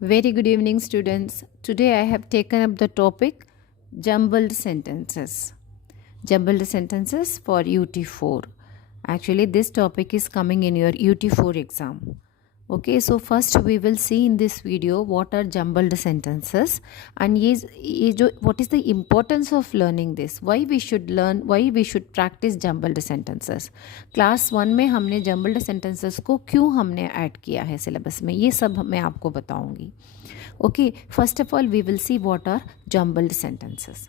Very good evening, students. Today I have taken up the topic jumbled sentences. Jumbled sentences for UT4. Actually, this topic is coming in your UT4 exam. Okay, so first we will see in this video what are jumbled sentences and what is the importance of learning this, why we should learn, why we should practice jumbled sentences. Class 1 में हमने jumbled sentences को क्यों हमने add किया है syllabus में, ये सब मैं आपको बताऊंगी. Okay, first of all we will see what are jumbled sentences.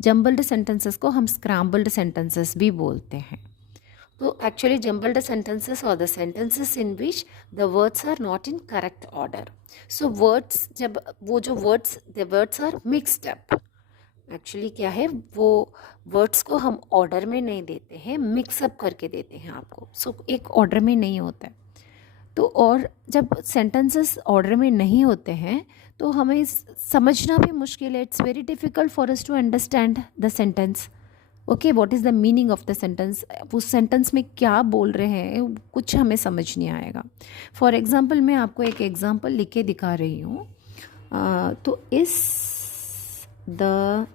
Jumbled sentences को हम स्क्रैम्बल्ड सेंटेंसेस भी बोलते हैं. तो एक्चुअली जम्बल्ड सेंटेंसेस और the sentences in which the words are not in correct order. So words, जब वो जो words are mixed up. Actually क्या है, वो वर्ड्स को हम ऑर्डर में नहीं देते हैं, मिक्सअप करके देते हैं आपको. सो एक ऑर्डर में नहीं होता है. तो और जब सेंटेंसेस ऑर्डर में नहीं होते हैं तो हमें समझना भी मुश्किल है. It's very difficult for us to understand the sentence. Okay, what is the meaning of the sentence, उस सेंटेंस में क्या बोल रहे हैं कुछ हमें समझ नहीं आएगा. फॉर एग्जांपल मैं आपको एक एग्जांपल लिख के दिखा रही हूँ. तो is the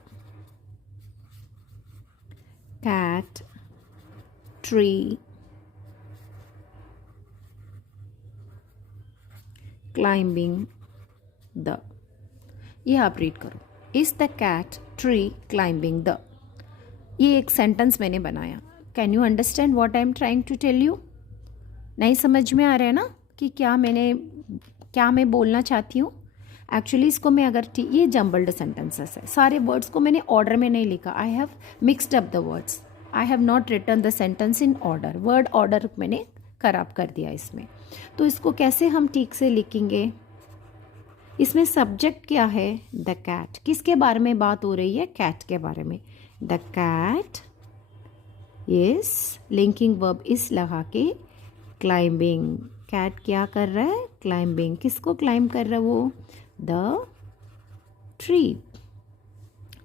cat tree climbing the, ये आप रीड करो. Is the cat tree climbing the. ये एक सेंटेंस मैंने बनाया. Can you understand what I am trying to tell you? नहीं समझ में आ रहा है ना कि क्या मैं बोलना चाहती हूँ. एक्चुअली इसको मैं अगर ये जम्बल्ड सेंटेंसेस है. सारे वर्ड्स को मैंने ऑर्डर में नहीं लिखा. I have mixed up the words. I have not written the sentence in order. Word order मैंने खराब कर दिया इसमें. तो इसको कैसे हम ठीक से लिखेंगे? इसमें सब्जेक्ट क्या है? The cat. किसके बारे में बात हो रही है? कैट के बारे में. The cat is linking verb is लगा के क्लाइंबिंग. कैट क्या कर रहा है? क्लाइंबिंग. किसको क्लाइंब कर रहा है वो? The tree.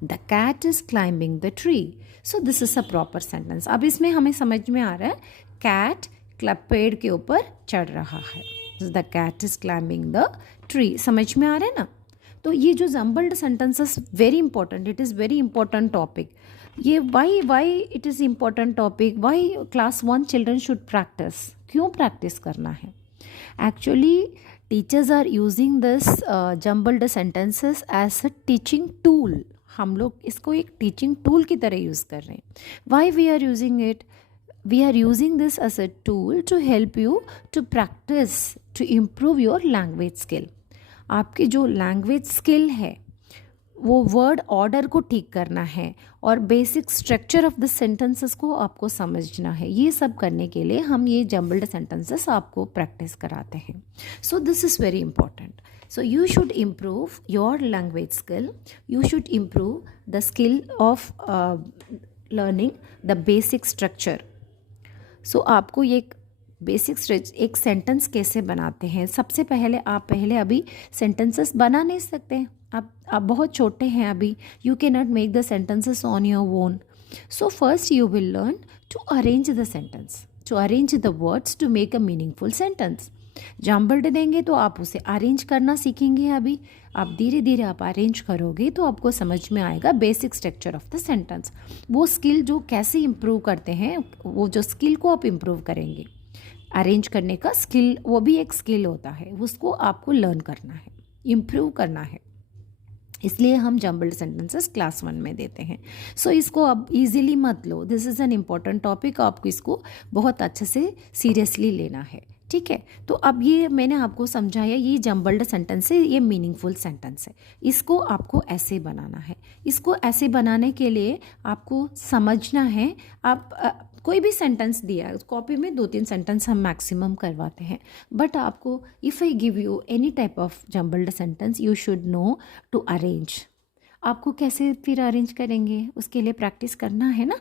The cat is climbing the tree. So this is a proper sentence. अब इसमें हमें समझ में आ रहा है कैट पेड़ के ऊपर चढ़ रहा है. The cat is climbing the tree. समझ में आ रहा है ना? तो ये जो jumbled sentences very important. It is very important topic. ये why it is important topic. Why class 1 children should practice. क्यों प्रैक्टिस करना है? Actually teachers are using this jumbled sentences as a teaching tool. हम लोग इसको एक teaching tool की तरह यूज़ कर रहे हैं. Why we are using it? We are using this as a tool to help you to practice, to improve your language skill. आपकी जो लैंग्वेज स्किल है वो वर्ड ऑर्डर को ठीक करना है और basic structure of the sentences को आपको समझना है. ये सब करने के लिए हम ये जम्बल्ड सेंटेंसेस आपको प्रैक्टिस कराते हैं. So this is very important. So you should improve your language skill. You should improve the skill of learning the basic structure. सो आपको ये बेसिक एक सेंटेंस कैसे बनाते हैं. सबसे पहले आप अभी सेंटेंसेस बना नहीं सकते हैं. आप बहुत छोटे हैं अभी. You can not make the sentences on your own. So first you will learn to arrange the sentence, to arrange the words to make a meaningful sentence. Jumbled देंगे तो आप उसे अरेंज करना सीखेंगे. अभी आप धीरे धीरे आप अरेंज करोगे तो आपको समझ में आएगा basic structure of the sentence. वो स्किल जो कैसे इम्प्रूव करते हैं, वो जो स्किल को आप इम्प्रूव करेंगे, अरेंज करने का स्किल, वो भी एक स्किल होता है. उसको आपको लर्न करना है, इम्प्रूव करना है. इसलिए हम जम्बल्ड सेंटेंसेस क्लास 1 में देते हैं. सो इसको अब इजीली मत लो. This is an important topic. आपको इसको बहुत अच्छे से सीरियसली लेना है. ठीक है. तो अब ये मैंने आपको समझाया, ये जम्बल्ड सेंटेंस है, ये मीनिंगफुल सेंटेंस है. इसको आपको ऐसे बनाना है. इसको ऐसे बनाने के लिए आपको समझना है. आप कोई भी सेंटेंस दिया कॉपी में 2-3 सेंटेंस हम मैक्सिमम करवाते हैं. बट आपको if I give you any type of jumbled sentence, you should know to arrange. आपको कैसे फिर अरेंज करेंगे, उसके लिए प्रैक्टिस करना है ना.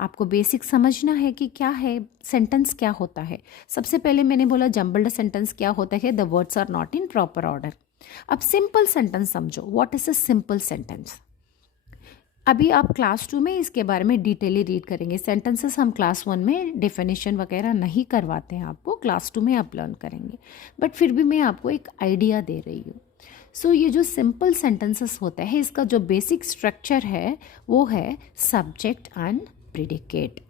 आपको बेसिक समझना है कि क्या है सेंटेंस, क्या होता है. सबसे पहले मैंने बोला जम्बल्ड सेंटेंस क्या होता है. The words are not in proper order. अब सिंपल सेंटेंस समझो. What is a simple sentence? अभी आप क्लास 2 में इसके बारे में डिटेली रीड करेंगे. सेंटेंसेस हम क्लास 1 में डेफिनेशन वगैरह नहीं करवाते हैं आपको. क्लास 2 में आप लर्न करेंगे. बट फिर भी मैं आपको एक आइडिया दे रही हूँ. सो ये जो सिंपल सेंटेंसेस होता है इसका जो बेसिक स्ट्रक्चर है वो है subject and predicate.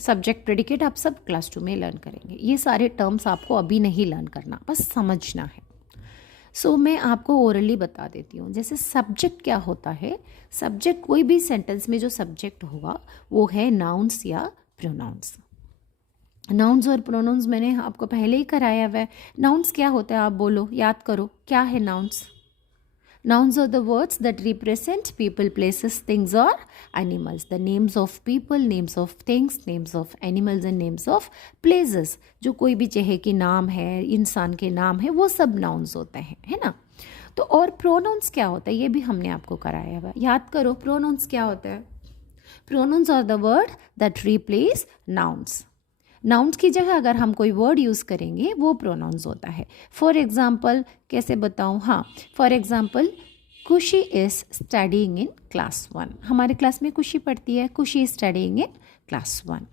Subject predicate आप सब क्लास 2 में लर्न करेंगे, ये सारे टर्म्स आपको अभी नहीं लर्न करना, बस समझना है। सो मैं आपको ओरली बता देती हूँ। जैसे सब्जेक्ट क्या होता है, सब्जेक्ट कोई भी सेंटेंस में जो सब्जेक्ट होगा वो है नाउन्स या प्रोनाउंस। नाउन्स और प्रोनाउंस मैंने आपको पहले ही कराया हुआ है। नाउन्स क्या होता है आप बोलो, याद करो, क्या है nouns? Nouns are the words that represent people, places, things or animals. The names of people, names of things, names of animals and names of places. जो कोई भी जगह के नाम है, इंसान के नाम है, वो सब nouns होते हैं, है ना। तो और pronouns क्या होता है ये भी हमने आपको कराया हुआ। याद करो pronouns क्या होता है। Pronouns are the word that replace nouns. Nouns की जगह अगर हम कोई वर्ड यूज़ करेंगे वो प्रोनाउंस होता है। फॉर एग्जाम्पल कैसे बताऊँ, हाँ, फॉर एग्जाम्पल खुशी इज़ स्टडीइंग इन क्लास 1। हमारे क्लास में खुशी पढ़ती है, खुशी इज़ स्टडीइंग इन क्लास 1।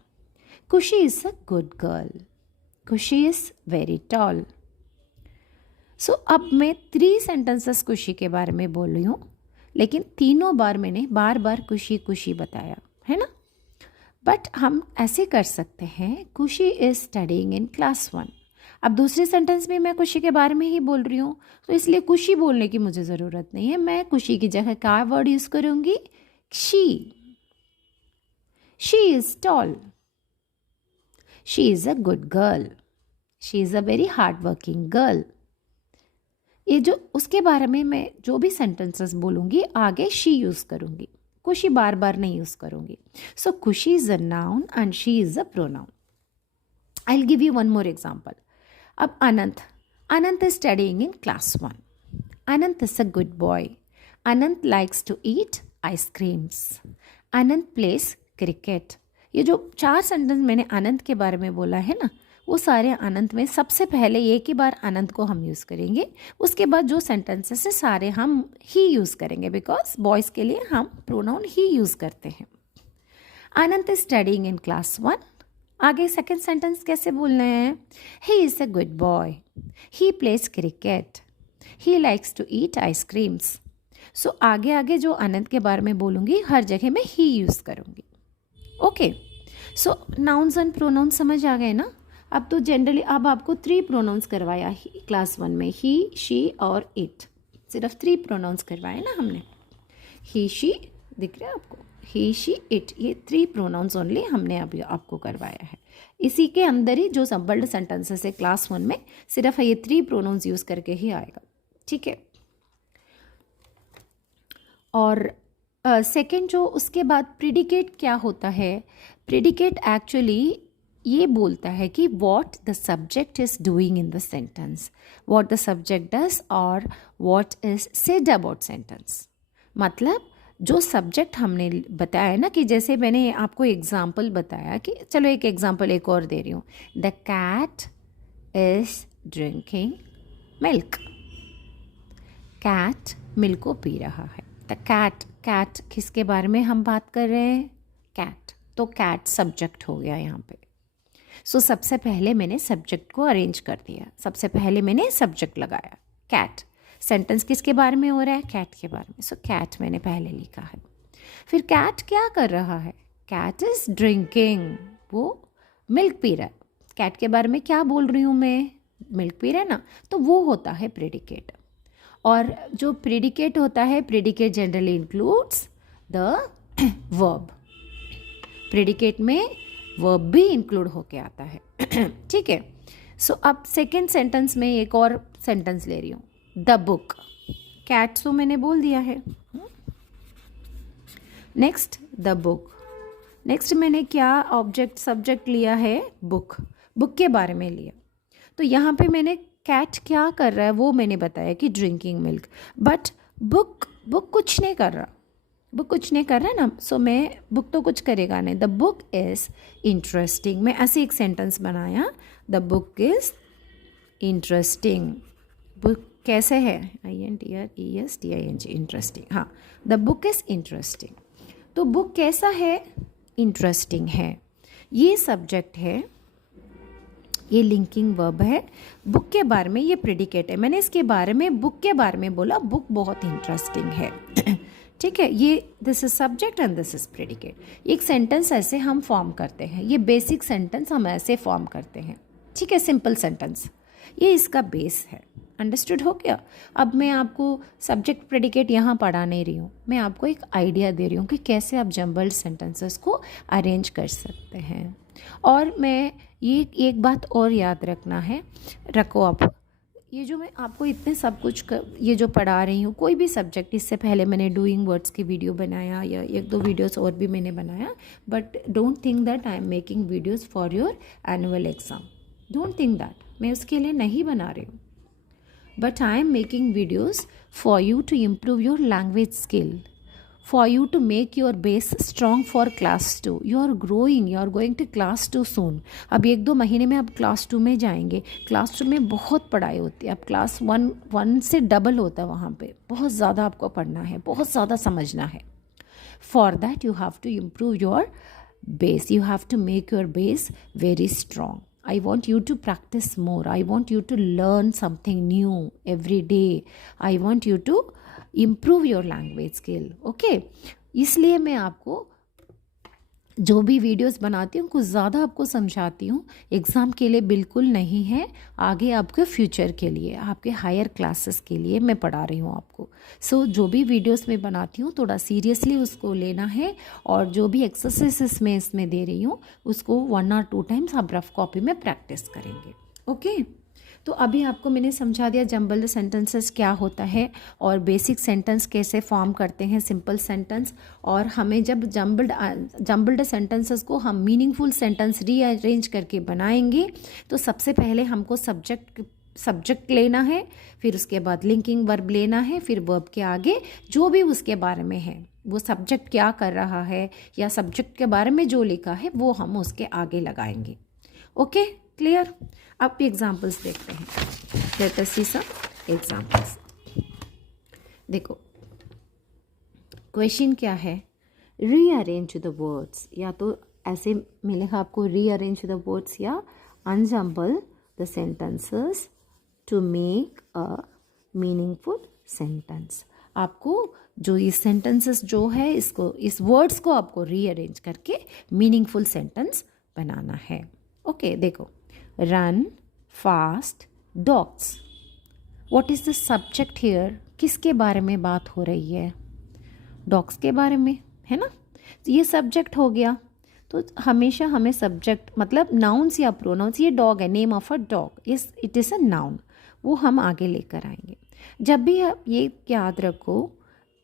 खुशी इज़ अ गुड गर्ल, खुशी इज़ वेरी टॉल। सो अब मैं 3 सेंटेंसेस खुशी के बारे में बोल रही हूँ, लेकिन तीनों बार मैंने बार बार खुशी खुशी बताया है ना। बट हम ऐसे कर सकते हैं, खुशी इज़ स्टडीइंग इन क्लास 1। अब दूसरे सेंटेंस में मैं खुशी के बारे में ही बोल रही हूँ, तो इसलिए खुशी बोलने की मुझे ज़रूरत नहीं है। मैं खुशी की जगह क्या वर्ड यूज़ करूँगी, she is tall, she is a good girl, she is a very hard working girl. ये जो उसके बारे में मैं जो भी सेंटेंसेस बोलूँगी आगे शी यूज़ करूँगी, खुशी बार बार नहीं यूज़ करूँगी। So Khushi is a noun and she is a pronoun. I will give you one more example. अब Anant is studying in class 1। Anant is a good boy, Anant likes to eat ice creams, Anant plays cricket. ये जो 4 sentence मैंने अनंत के बारे में बोला है ना, वो सारे अनंत में सबसे पहले एक ही बार अनंत को हम यूज़ करेंगे, उसके बाद जो सेंटेंसेस है सारे हम ही यूज़ करेंगे, बिकॉज बॉयज़ के लिए हम प्रोनाउन ही यूज़ करते हैं। Anant is studying in class 1। आगे सेकेंड सेंटेंस कैसे बोलना है, he is a good boy, he plays cricket, he likes to eat ice creams. So आगे आगे जो अनंत के बारे में बोलूँगी हर जगह मैं ही यूज़ करूँगी। Okay, so nouns and pronouns समझ आ गए ना। अब तो जनरली अब आपको 3 प्रोनाउंस करवाया क्लास 1 में, ही, शी और इट। सिर्फ 3 प्रोनाउंस करवाए ना हमने, ही, शी, दिख रहा है आपको, ही, शी, इट, ये 3 प्रोनाउंस ओनली हमने अभी आपको करवाया है। इसी के अंदर ही जो संबल्ड सेंटेंसेस है क्लास 1 में सिर्फ ये 3 प्रोनाउंस यूज़ करके ही आएगा, ठीक है। और सेकेंड जो उसके बाद प्रेडिकेट क्या होता है, प्रेडिकेट एक्चुअली ये बोलता है कि what the subject is doing in the sentence, what the subject does और what is said about sentence. मतलब जो सब्जेक्ट हमने बताया ना, कि जैसे मैंने आपको एग्जाम्पल बताया कि चलो एक एग्जाम्पल एक और दे रही हूँ, the cat is drinking milk. Cat milk को पी रहा है। द कैट, कैट किसके बारे में हम बात कर रहे हैं, कैट, तो कैट सब्जेक्ट हो गया यहाँ पे। सो सबसे पहले मैंने सब्जेक्ट को अरेंज कर दिया, सबसे पहले मैंने सब्जेक्ट लगाया कैट। सेंटेंस किसके बारे में हो रहा है, कैट के बारे में, सो कैट मैंने पहले लिखा है। फिर कैट क्या कर रहा है, कैट इज ड्रिंकिंग, वो मिल्क पी रहा है। कैट के बारे में क्या बोल रही हूँ मैं, मिल्क पी रहा है ना, तो वो होता है प्रेडिकेट। और जो प्रेडिकेट होता है, predicate generally includes the verb. Predicate में वर्ब भी इंक्लूड होके आता है, ठीक है। सो अब सेकेंड सेंटेंस में एक और सेंटेंस ले रही हूँ, द बुक। कैट सो मैंने बोल दिया है। नेक्स्ट द बुक, नेक्स्ट मैंने क्या ऑब्जेक्ट सब्जेक्ट लिया है, बुक, बुक के बारे में लिया। तो यहाँ पे मैंने कैट क्या कर रहा है वो मैंने बताया कि ड्रिंकिंग मिल्क, बट बुक कुछ नहीं कर रहा, बुक कुछ नहीं कर रहा है ना, सो मैं बुक तो कुछ करेगा नहीं। द बुक इज़ इंटरेस्टिंग, मैं ऐसे एक सेंटेंस बनाया, the book is interesting. Book कैसे है, INTRESTING, इंटरेस्टिंग, हाँ, द बुक इज़ इंटरेस्टिंग। तो बुक कैसा है, इंटरेस्टिंग है। ये सब्जेक्ट है, ये लिंकिंग वर्ब है। बुक के बारे में ये प्रेडिकेट है। मैंने इसके बारे में बुक के बारे में बोला, बुक बहुत इंटरेस्टिंग है। ठीक है, ये this is subject and this is predicate. एक सेंटेंस ऐसे हम फॉर्म करते हैं, ये बेसिक सेंटेंस हम ऐसे फॉर्म करते हैं। ठीक है, सिंपल सेंटेंस, ये इसका बेस है। अंडरस्टूड हो गया। अब मैं आपको सब्जेक्ट प्रेडिकेट यहाँ पढ़ा नहीं रही हूँ, मैं आपको एक आइडिया दे रही हूँ कि कैसे आप जम्बल्ड सेंटेंसेस को अरेंज कर सकते हैं। और मैं ये एक बात और याद रखना है, रखो आप, ये जो मैं आपको इतने सब कुछ ये जो पढ़ा रही हूँ, कोई भी सब्जेक्ट, इससे पहले मैंने डूइंग वर्ड्स की वीडियो बनाया या एक दो वीडियोस और भी मैंने बनाया, but don't think that I am making videos for your annual exam. Don't think that मैं उसके लिए नहीं बना रही हूँ, but I am making videos for you to improve your language skill, for you to make your base strong for class 2. You are growing, you are going to class 2 soon. अब 1-2 महीने में आप क्लास 2 में जाएंगे। Class 2 में बहुत पढ़ाई होती है, अब क्लास 1 से डबल होता है, वहाँ पे बहुत ज़्यादा आपको पढ़ना है, बहुत ज़्यादा समझना है। For that you have to improve your base, you have to make your base very strong. I want you to practice more. I want you to learn something new every day. I want you to improve your language skill. Okay? इसलिए मैं आपको जो भी videos बनाती हूँ कुछ ज़्यादा आपको समझाती हूँ। एग्ज़ाम के लिए बिल्कुल नहीं है, आगे आपके फ्यूचर के लिए, आपके हायर क्लासेस के लिए मैं पढ़ा रही हूँ आपको। सो जो भी वीडियोस मैं बनाती हूँ थोड़ा सीरियसली उसको लेना है, और जो भी एक्सरसाइजेस मैं इसमें दे रही हूँ उसको 1 or 2 टाइम्स आप रफ कॉपी में प्रैक्टिस करेंगे। ओके? तो अभी आपको मैंने समझा दिया जम्बल्ड सेंटेंसेस क्या होता है और बेसिक सेंटेंस कैसे फॉर्म करते हैं, सिंपल सेंटेंस। और हमें जब जम्बल्ड सेंटेंसेस को हम मीनिंगफुल सेंटेंस रीअरेंज करके बनाएंगे तो सबसे पहले हमको सब्जेक्ट लेना है, फिर उसके बाद लिंकिंग वर्ब लेना है, फिर वर्ब के आगे जो भी उसके बारे में है, वो सब्जेक्ट क्या कर रहा है या सब्जेक्ट के बारे में जो लिखा है वो हम उसके आगे लगाएंगे। Okay, clear? अब एग्जाम्पल्स देखते हैं। लेट अस सी सम एग्जाम्पल्स। देखो क्वेश्चन क्या है, रीअरेंज द वर्ड्स, या तो ऐसे मिलेगा आपको रीअरेंज द वर्ड्स या unjumble the sentences to make a meaningful sentence. आपको जो ये सेंटेंसेस जो है इसको, इस वर्ड्स को आपको रीअरेंज करके मीनिंगफुल सेंटेंस बनाना है। ओके, देखो run fast dogs. What is the subject here? किसके बारे में बात हो रही है? डॉग्स के बारे में, है ना? तो ये सब्जेक्ट हो गया। तो हमेशा हमें सब्जेक्ट मतलब नाउन्स या प्रोनाउंस, ये डॉग है, name of a dog, it is a noun, वो हम आगे लेकर आएंगे। जब भी आप ये याद रखो,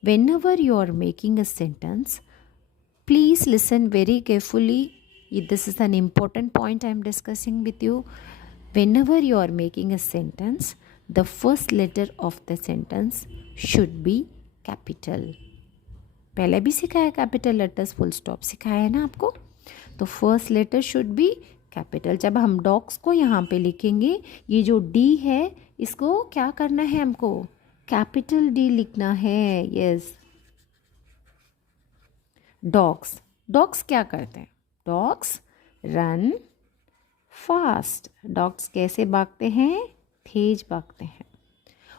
whenever you are making a sentence, please listen very carefully. This is an important point I am discussing with you. Whenever you are making a sentence, the first letter of the sentence should be capital. पहले भी सिखाया capital letters, full stop सिखाया है ना आपको। तो first letter should be capital. जब हम डॉग्स को यहाँ पे लिखेंगे, ये जो डी है इसको क्या करना है हमको? कैपिटल डी लिखना है। यस, डॉग्स, डॉग्स क्या करते हैं? Dogs run fast. डॉग्स कैसे भागते हैं? तेज भागते हैं।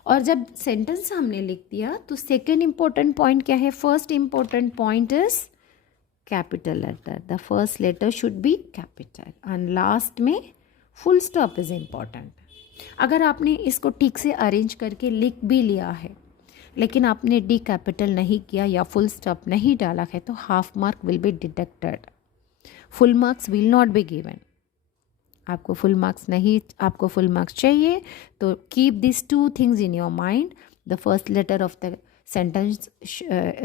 और जब सेंटेंस हमने लिख दिया तो सेकेंड इंपॉर्टेंट पॉइंट क्या है? First important point is capital letter, the first letter should be capital and last में फुल स्टॉप इज इम्पॉर्टेंट। अगर आपने इसको ठीक से अरेंज करके लिख भी लिया है लेकिन आपने डी कैपिटल नहीं किया या फुल स्टॉप नहीं डाला है तो half mark will be deducted, full marks will not be given. आपको फुल मार्क्स नहीं, आपको फुल मार्क्स चाहिए तो keep this 2 things in your mind. The first letter of the sentence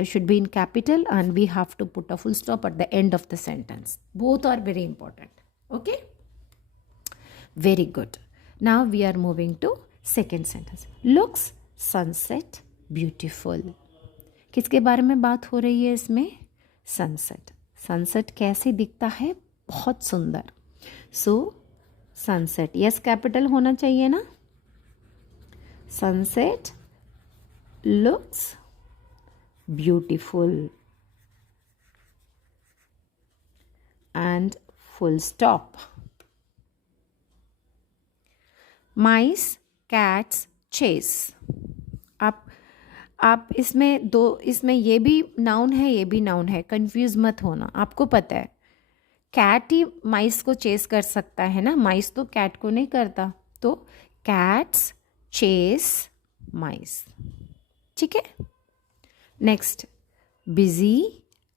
should be in capital and we have to put a full stop at the end of the sentence. Both are very important. Okay, very good. Now we are moving to second sentence. Looks sunset beautiful. किसके बारे में बात हो रही है इसमें? Sunset. Sunset कैसे दिखता है? बहुत सुंदर। सो सनसेट, यस कैपिटल होना चाहिए ना। Sunset looks beautiful and full stop. Mice cats chase. आप इसमें ये भी नाउन है, ये भी नाउन है, कंफ्यूज मत होना। आपको पता है कैट ही माइस को चेस कर सकता है ना, माइस तो कैट को नहीं करता। तो कैट्स चेस माइस, ठीक है। नेक्स्ट, बिजी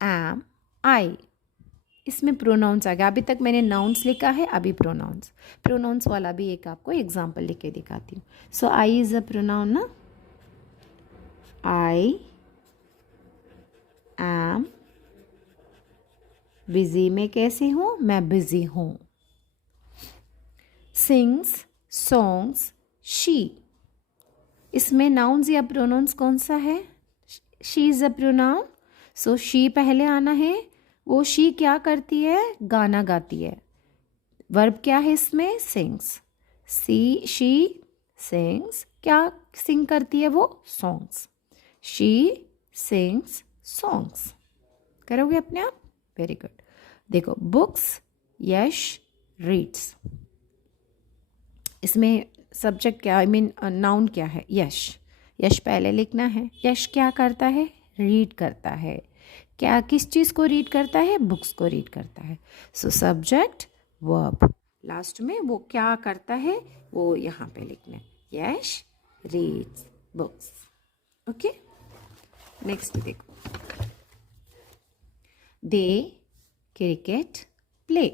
एम आई। इसमें प्रोनाउंस आ गया। अभी तक मैंने नाउन्स लिखा है, अभी प्रोनाउंस वाला भी एक आपको एग्जांपल लिख के दिखाती हूँ। सो आई इज अ प्रोनाउन ना, आई एम बिजी। में कैसी हूँ? मैं बिजी हूँ। Sings songs she. इसमें नाउन्स या प्रोनाउंस कौन सा है? She is a pronoun, so she पहले आना है। वो शी क्या करती है? गाना गाती है। वर्ब क्या है इसमें? सिंग्स। शी सिंग्स, क्या सिंग करती है वो? सॉन्ग्स। She sings songs. करोगे अपने आप? Very good. देखो, बुक्स यश रीड्स। इसमें सब्जेक्ट क्या, आई मीन नाउन क्या है? यश। यश पहले लिखना है। यश क्या करता है? रीड करता है। क्या, किस चीज़ को रीड करता है? बुक्स को रीड करता है। सो सब्जेक्ट वर्ब, लास्ट में वो क्या करता है वो यहाँ पे लिखना है। यश रीड्स बुक्स। ओके, नेक्स्ट देखो, दे क्रिकेट प्ले।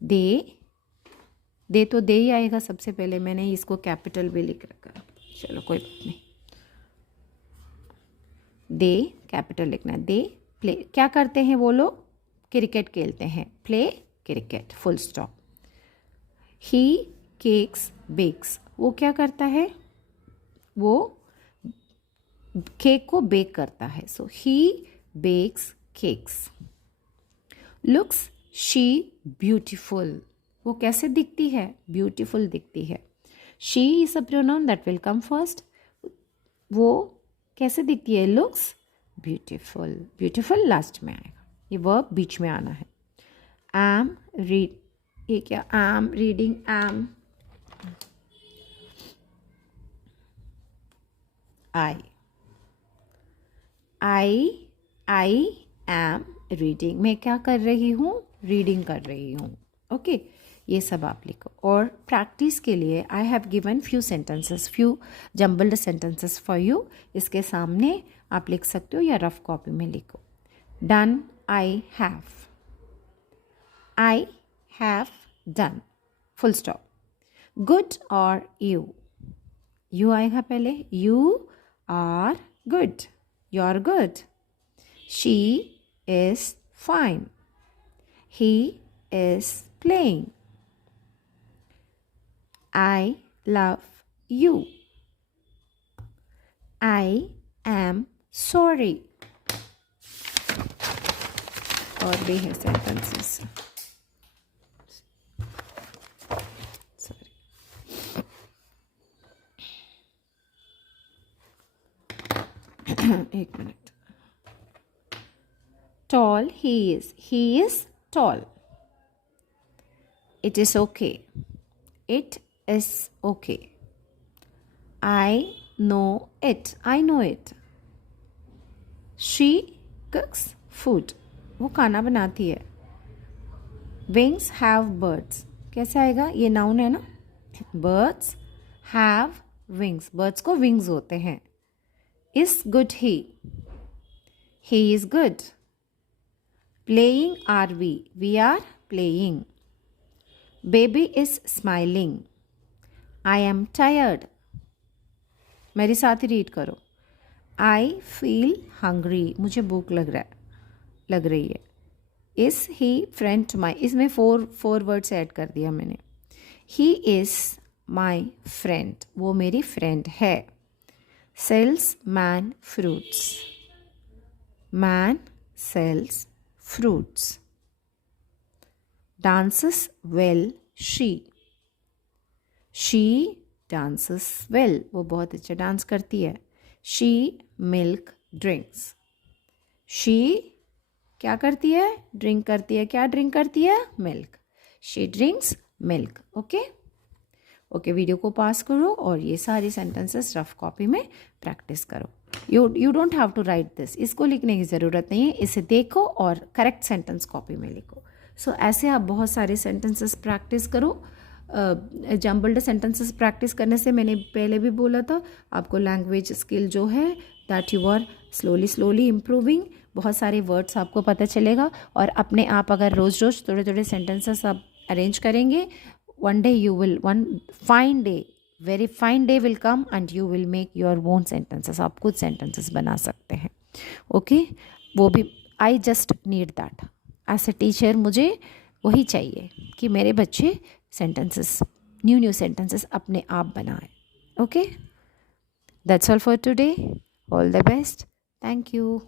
दे तो दे ही आएगा सबसे पहले। मैंने इसको कैपिटल भी लिख रखा, चलो कोई बात नहीं। दे कैपिटल लिखना है। दे प्ले, क्या करते हैं वो लोग? क्रिकेट खेलते हैं। Play cricket, full stop. He cakes bakes, वो क्या करता है? वो केक को बेक करता है। So he bakes cakes. Looks she beautiful, वो कैसे दिखती है? ब्यूटीफुल दिखती है। She is a pronoun that will come first. वो कैसे दिखती है? Looks beautiful. ब्यूटीफुल लास्ट में आएगा, ये वर्ब बीच में आना है। एम रीड, ये क्या? Am reading, am I am reading. मैं क्या कर रही हूँ? रीडिंग कर रही हूँ। ओके, ये सब आप लिखो। और प्रैक्टिस के लिए I have given few sentences, few jumbled sentences for you. इसके सामने आप लिख सकते हो या रफ कॉपी में लिखो। Done, I have done, full stop. Good और यू आएगा पहले। You are good, you are good. She is fine, he is playing. I love you. I am sorry. और भी है sentences. Sorry. एक minute. Tall, he is tall. It is okay. It is okay. I know it. I know it. She cooks food. वो खाना बनाती है। Wings have birds. कैसे आएगा? ये नाउन है ना। Birds have wings. Birds को wings होते हैं। Is good he. He is good. Playing are we. We are playing. Baby is smiling. I am tired. मेरे साथ ही रीड करो। I feel hungry. मुझे भूख लग रही है। Is he friend to my, इसमें फोर वर्ड्स ऐड कर दिया मैंने। He is my friend. वो मेरी फ्रेंड है। Sells man fruits. Man sells fruits. Dances well she. She dances well. वो बहुत अच्छा डांस करती है। She milk drinks. She क्या करती है? ड्रिंक करती है। क्या ड्रिंक करती है? Milk. She drinks milk. Okay? Okay, video को पास करो और ये सारी सेंटेंसेस रफ कॉपी में प्रैक्टिस करो. You don't have to write this, इसको लिखने की ज़रूरत नहीं है, इसे देखो और करेक्ट सेंटेंस कॉपी में लिखो. सो ऐसे आप बहुत सारे सेंटेंसेस प्रैक्टिस करो. जम्बल्ड सेंटेंसेस प्रैक्टिस करने से मैंने पहले भी बोला था आपको लैंग्वेज स्किल जो है that you are slowly improving. बहुत सारे वर्ड्स आपको पता चलेगा और अपने आप अगर रोज़ रोज़ थोड़े थोड़े सेंटेंसेस आप अरेंज करेंगे, one day you will, one fine day, very fine day will come and you will make your own sentences. आप खुद sentences बना सकते हैं. ओके, वो भी I just need that. As a teacher मुझे वही चाहिए कि मेरे बच्चे सेंटेंसेस, न्यू सेंटेंसेस अपने आप बनाएं. Okay, that's all for today. All the best. Thank you.